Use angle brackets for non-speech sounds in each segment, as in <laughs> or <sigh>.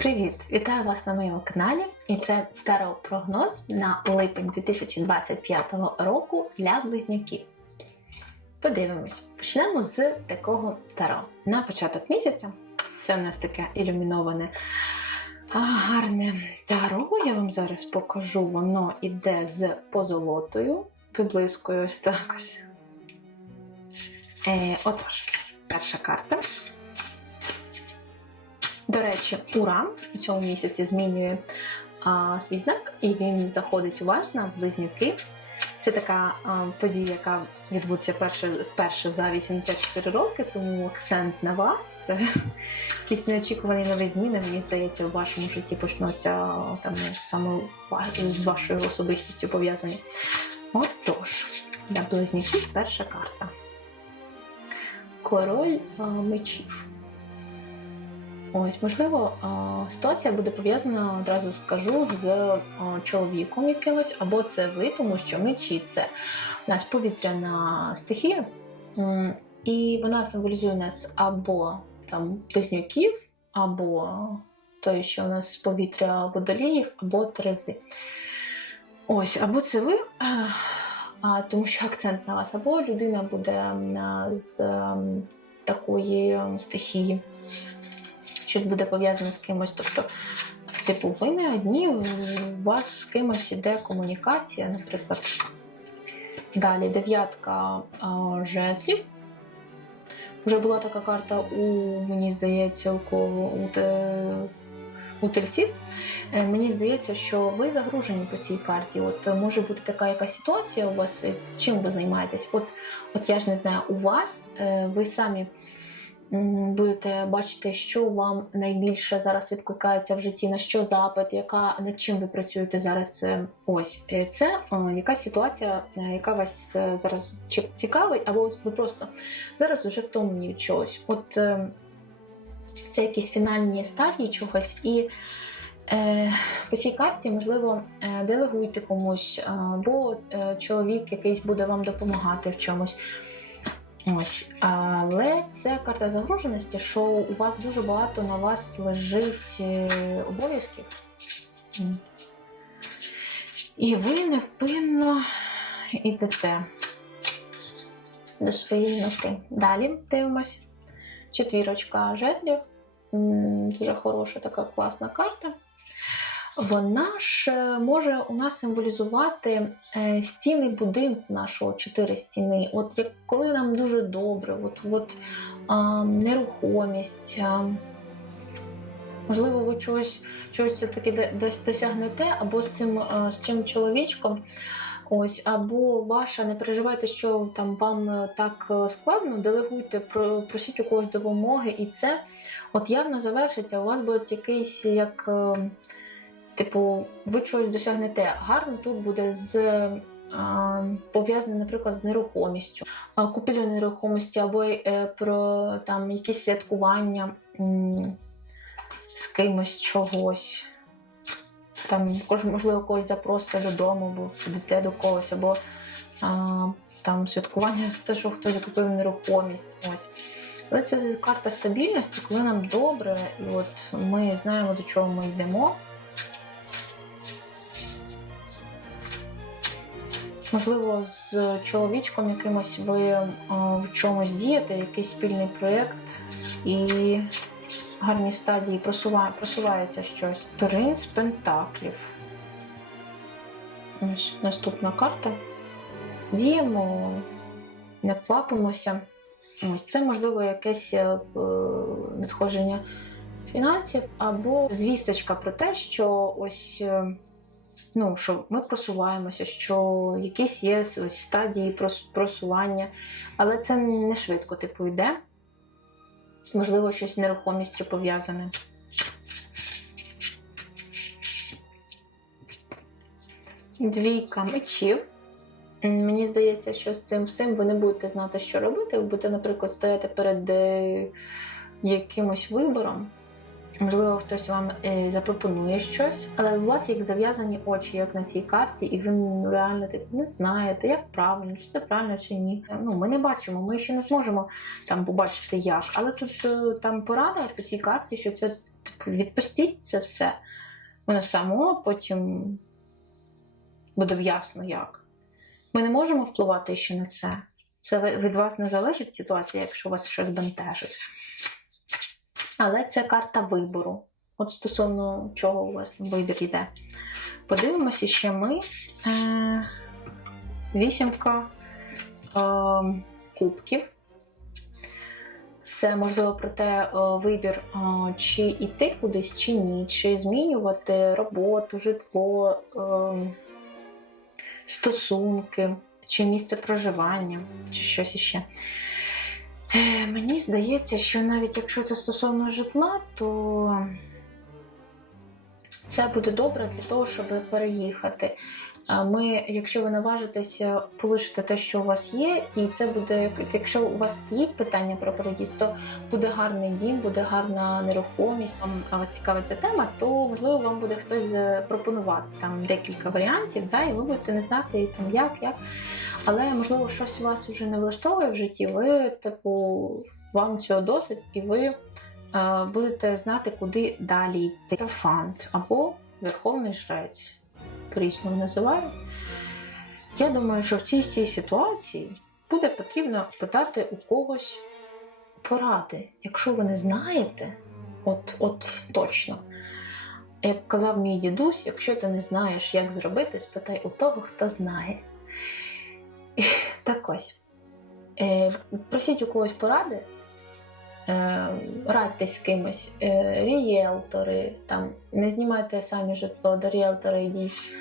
Привіт! Вітаю вас на моєму каналі. І це таро прогноз на липень 2025 року для близнюків. Подивимось, почнемо з такого таро. На початок місяця це у нас таке ілюміноване гарне таро. Я вам зараз покажу. Воно іде з позолотою, виблискою ось так ось. Е, отож, перша карта. До речі, Уран у цьому місяці змінює а, свій знак, і він заходить уважно в близнюки. Це така а, подія, яка відбудеться перше, вперше за 84 роки, тому акцент на вас. Це <laughs> якісь неочікувані нові зміни. Мені здається, в вашому житті почнуться там саме з вашою особистістю пов'язані. Отож, для близнюків перша карта. Король а, мечів. Ось, можливо, ситуація буде пов'язана, одразу скажу, з чоловіком якимось, або це ви, тому що мечі це у нас повітряна стихія, і вона символізує нас або там близнюків, або той, що у нас повітря водоліїв, або терези. Ось, або це ви, а, тому що акцент на вас, або людина буде з такої стихії щось буде пов'язане з кимось. Тобто, типу, ви не одні, у вас з кимось іде комунікація, наприклад. Далі дев'ятка жезлів. Вже була така карта у, мені здається, у кого у, у тельців. Е, Мені здається, що ви загружені по цій карті. От може бути така якась ситуація у вас, чим ви займаєтесь? От, от я ж не знаю, у вас е, ви самі будете бачити, що вам найбільше зараз відкликається в житті, на що запит, яка над чим ви працюєте зараз. е, Ось Е, це е, якась ситуація, яка вас зараз цікавить, або ви просто зараз вже втомлені від чогось. От це якісь фінальні стадії чогось і. По цій карті, можливо, делегуйте комусь, або е, чоловік якийсь буде вам допомагати в чомусь. Ось. Але це карта загруженості, що у вас дуже багато на вас лежить е, обов'язків. І ви невпинно йдете до своєї мети. Далі дивимось. Четвірочка жезлів. Дуже хороша така класна карта. Вона ж е, може у нас символізувати е, стіни будинку нашого, чотири стіни. От як коли нам дуже добре, от, от а, нерухомість. А, можливо, ви чогось, чогось все-таки досягнете, або з цим, е, з цим чоловічком. Ось, або ваша, не переживайте, що там вам так складно, делегуйте, просіть у когось допомоги, і це от явно завершиться. У вас буде якийсь як. Е, Типу, ви чогось досягнете. Гарно тут буде з а, пов'язане, наприклад, з нерухомістю, купівлю нерухомості, або е, про там якісь святкування з кимось чогось. Там, можливо, когось запросите додому, або підете до когось, або там святкування <laughs> за те, що хтось купив нерухомість. Ось. Але це карта стабільності, коли нам добре, і от ми знаємо, до чого ми йдемо. Можливо, з чоловічком якимось ви е, в чомусь дієте, якийсь спільний проєкт, і гарні стадії просуває, просувається щось. Принц Пентаклів. Наступна карта. Діємо, не квапимося. Ось це можливо якесь е, е, надходження фінансів, або звісточка про те, що ось. Ну, що ми просуваємося, що якісь є ось стадії просування, але це не швидко типу йде. Можливо, щось з нерухомістю пов'язане. Двійка мечів. Мені здається, що з цим всім ви не будете знати, що робити. Ви будете, наприклад, стояти перед е, якимось вибором. Можливо, хтось вам е, запропонує щось, але у вас як зав'язані очі, як на цій карті, і ви ну, реально типу, не знаєте, як правильно, чи це правильно, чи ні. Ну, ми не бачимо, ми ще не зможемо там побачити як. Але тут е, там порада по цій карті, що це відпустіть це все. Воно само потім буде ясно як. Ми не можемо впливати ще на це. Це від вас не залежить ситуація, якщо вас щось бентежить. Але це карта вибору. От стосовно чого у вас вибір йде. Подивимося ще ми. Е, вісімка е, кубків. Це можливо про те е, вибір, чи йти кудись, чи ні, чи змінювати роботу, житло, стосунки, чи місце проживання, чи щось іще. Е, Мені здається, що навіть якщо це стосовно житла, то це буде добре для того, щоб переїхати. Ми, якщо ви наважитеся полишити те, що у вас є, і це буде, якщо у вас стоїть питання про переїзд, то буде гарний дім, буде гарна нерухомість. Вам вас цікавить ця тема, то можливо вам буде хтось запропонувати там декілька варіантів, да, і ви будете не знати там як, як. Але можливо щось у вас вже не влаштовує в житті. Ви, типу, вам цього досить, і ви будете знати, куди далі йти. Профант або Верховний Жрець по-різному називають. Я думаю, що в цій цій ситуації буде потрібно питати у когось поради. Якщо ви не знаєте, от, от точно. Як казав мій дідусь, якщо ти не знаєш, як зробити, спитай у того, хто знає. Так ось. Е, Просіть у когось поради, радьтесь з кимось, е, рієлтори, там, не знімайте самі житло, до ріелтора йдіть.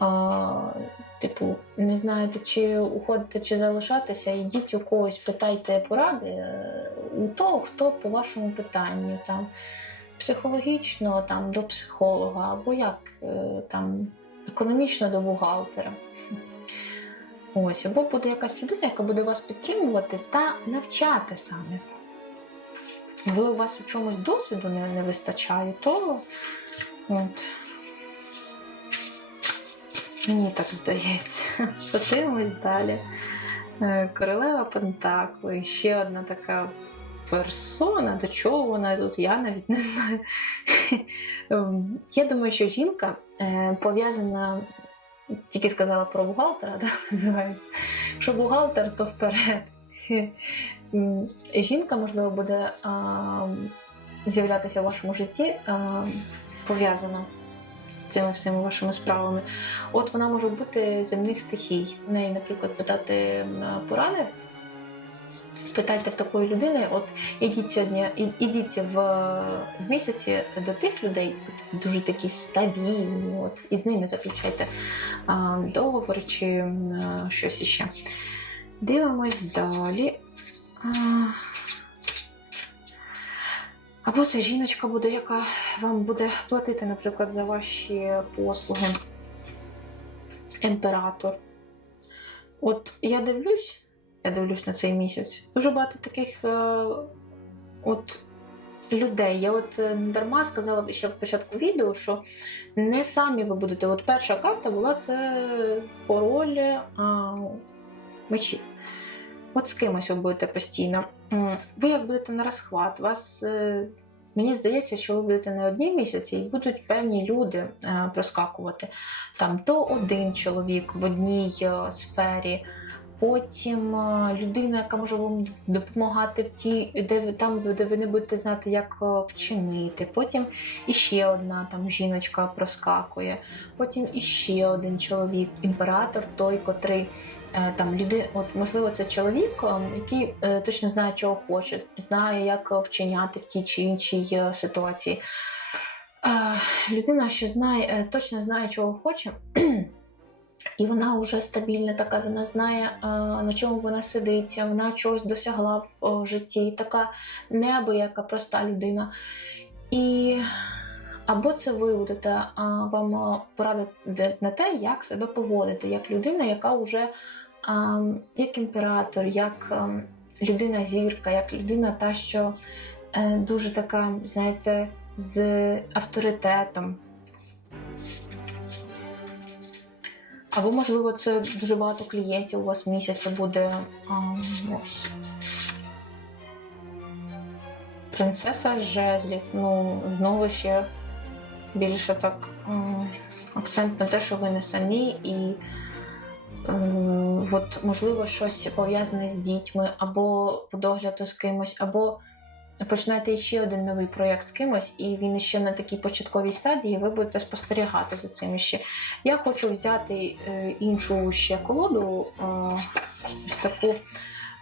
А, типу, не знаєте, чи уходити, чи залишатися, йдіть у когось, питайте поради е, у того, хто по вашому питанню, там, психологічно там, до психолога, або як е, там, економічно до бухгалтера. Ось, або буде якась людина, яка буде вас підтримувати та навчати саме. Можливо, у вас у чомусь досвіду не, не вистачає, то от. Мені так здається. <laughs> Подивимось далі. Е, Королева Пентакли, ще одна така персона, до чого вона тут, я навіть не знаю. <laughs> Ем, Я думаю, що жінка е, пов'язана, тільки сказала про бухгалтера, <laughs> да, називається. Що бухгалтер, то вперед. Жінка, можливо, буде з'являтися в вашому житті пов'язана з цими всіми вашими справами. От вона може бути земних стихій. В неї, наприклад, питати поради. Питайте в такої людини, от ідіть сьогодні, ідіть в, в місяці до тих людей, дуже такі стабільні, от, і з ними заключайте а, договор чи щось іще. Дивимось далі. Або це жіночка буде, яка вам буде платити, наприклад, за ваші послуги. Імператор. От я дивлюсь, я дивлюсь на цей місяць. Дуже багато таких е, от людей. Я от е, дарма сказала ще в початку відео, що не самі ви будете. От перша карта була це король а, мечів. От з кимось ви будете постійно. Ви як будете на розхват, вас. е, Мені здається, що ви будете не одні місяці, і будуть певні люди е, проскакувати. Там то один чоловік в одній е, сфері, потім людина, яка може вам допомагати в тій, де там, де ви не будете знати, як вчинити. Потім іще одна там жіночка проскакує, потім іще один чоловік, імператор, той, котрий. Е, Там люди, от можливо, це чоловік, е, який е, точно знає, чого хоче, знає, як вчиняти в тій чи іншій ситуації. Людина, що знає, точно знає, чого хоче, <clears throat> і вона вже стабільна, така вона знає, на чому вона сидить, вона чогось досягла в житті, така неабияка проста людина. І або це ви будете а, вам порадити на те, як себе поводити, як людина, яка вже а, як імператор, як а, людина зірка, як людина та, що е, дуже така, знаєте, з авторитетом. Або, можливо, це дуже багато клієнтів у вас це буде а, ось. Принцеса жезлів. Ну, знову ще більше так акцент на те, що ви не самі, і от, можливо щось пов'язане з дітьми, або по догляду з кимось, або почнете ще один новий проєкт з кимось, і він ще на такій початковій стадії, ви будете спостерігати за цим ще. Я хочу взяти е, іншу ще колоду, е, ось таку.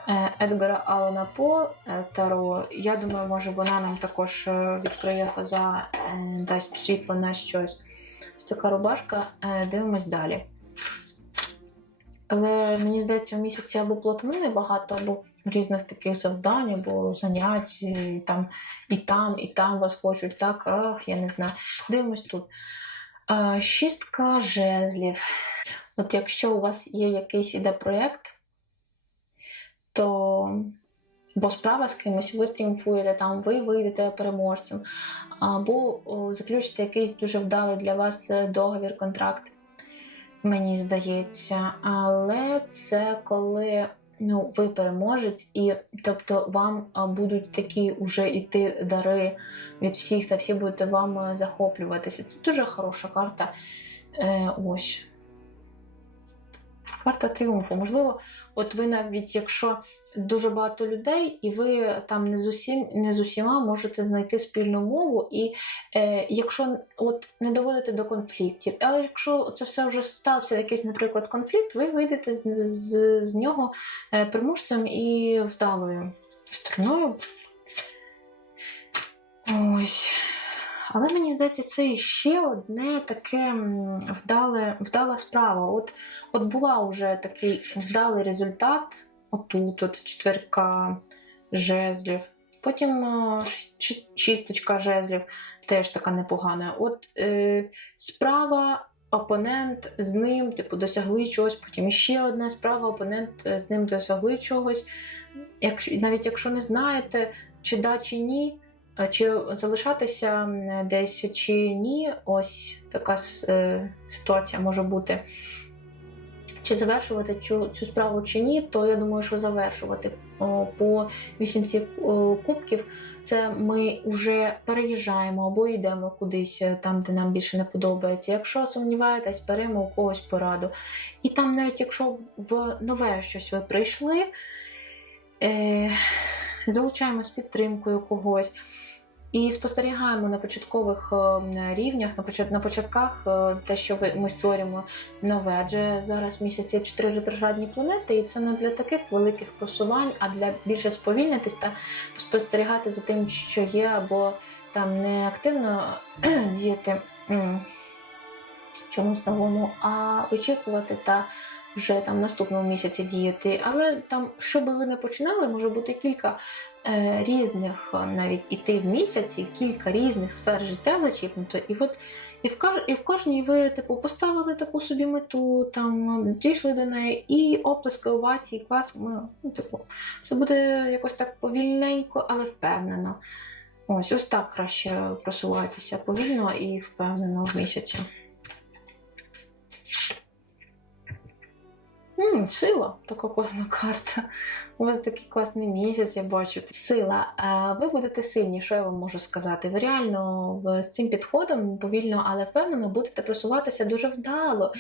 Е, Едгара Алана По е, Таро. Я думаю, може вона нам також е, відкриє глаза, дасть світло на щось. Ось така рубашка. Дивимось далі. Але мені здається, в місяці або плотнини багато, або різних таких завдань, або занять, і там, і там, і там вас хочуть, так, ах, я не знаю. Дивимось тут. Шістка жезлів. От якщо у вас є якийсь іде проєкт, то або справа з кимось, ви тріумфуєте там, ви вийдете переможцем, або заключите якийсь дуже вдалий для вас е, договір, контракт, мені здається. Але це коли ну, ви переможець, і тобто вам будуть такі уже іти дари від всіх, та всі будуть вам е, захоплюватися. Це дуже хороша карта. Е, ось. Карта тріумфу. Можливо, от ви навіть якщо дуже багато людей, і ви там не з усім, не з усіма можете знайти спільну мову, і е, якщо от не доводите до конфліктів, але якщо це все вже стався якийсь, наприклад, конфлікт, ви вийдете з, з, з нього е, переможцем і вдалою стороною. Ось. Але мені здається, це ще одне таке вдале, вдала справа. От, от була вже такий вдалий результат. Отут, от четверка жезлів. Потім е, шісточка жезлів теж така непогана. От е, справа, опонент з ним, типу, досягли чогось, потім ще одна справа, опонент е, з ним досягли чогось. Як, навіть якщо не знаєте, чи да, чи ні, чи залишатися десь чи ні, ось така е, ситуація може бути. Чи завершувати цю, цю справу чи ні, то я думаю, що завершувати. По вісімці кубків це ми вже переїжджаємо або йдемо кудись е, там, де нам більше не подобається. Якщо сумніваєтесь, беремо у когось пораду. І там, навіть якщо в нове щось ви прийшли, е, залучаємо з підтримкою когось. І спостерігаємо на початкових е, рівнях, на початках е, те, що ми створюємо нове. Адже зараз в місяці чотири ретроградні планети, і це не для таких великих просувань, а для більше сповільнитись та спостерігати за тим, що є, або там не активно <clears throat> діяти чомусь новому, а очікувати та вже там наступному місяці діяти. Але там, що би ви не починали, може бути кілька е, різних е, навіть іти в місяці, кілька різних сфер життя зачіпнуто. І от і в, і в кожній ви типу поставили таку собі мету, там дійшли до неї, і оплески овації, клас. Ми, ну, типу, це буде якось так повільненько, але впевнено. Ось, ось так краще просуватися повільно і впевнено в місяці. М, сила, така класна карта. У вас такий класний місяць, я бачу. Сила. Ви будете сильні, що я вам можу сказати? Ви реально з цим підходом повільно, але впевнено будете просуватися дуже вдало.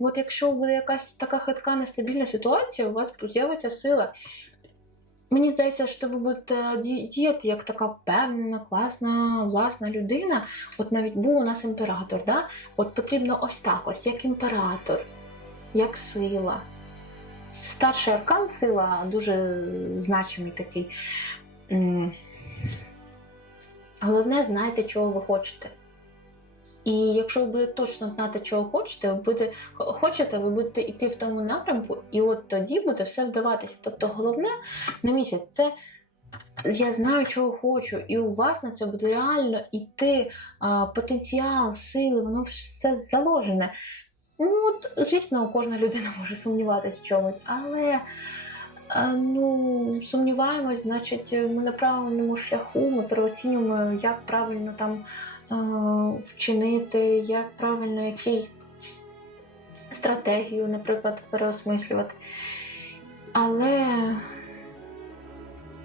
От якщо буде якась така хитка нестабільна ситуація, у вас з'явиться сила. Мені здається, що ви будете діяти як така впевнена, класна, власна людина. От навіть був у нас імператор, да? От потрібно ось так, ось як імператор, як сила. Це старший аркан сила, дуже значимий такий. Головне, знайте, чого ви хочете. І якщо ви будете точно знати, чого хочете, ви будете, хочете, ви будете йти в тому напрямку, і от тоді буде все вдаватися. Тобто, головне на місяць це я знаю, чого хочу, і у вас на це буде реально йти потенціал, сили, воно все заложене. Ну, от, звісно, кожна людина <laughs> може сумніватися в чомусь, але е, ну, сумніваємось, значить, ми на правильному шляху, ми переоцінюємо, як правильно там е, вчинити, як правильно який стратегію, наприклад, переосмислювати. Але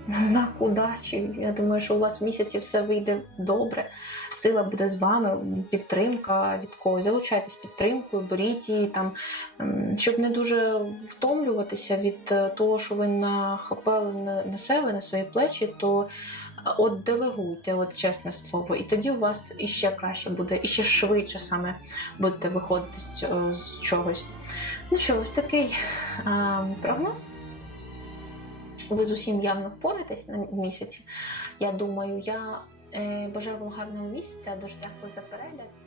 знак удачі. Я думаю, що у вас в місяці все вийде добре. Сила буде з вами, підтримка від когось. Залучайтесь підтримкою, беріть її там, ем, щоб не дуже втомлюватися від е, того, що ви нахопали на себе, на свої плечі, то е, от делегуйте, от чесне слово, і тоді у вас іще краще буде, іще швидше саме будете виходити з, чогось. Ну що, ось такий ем, прогноз. Ви з усім явно впораєтесь на місяці. Я думаю, я бажаю вам гарного місяця. Дуже дякую за перегляд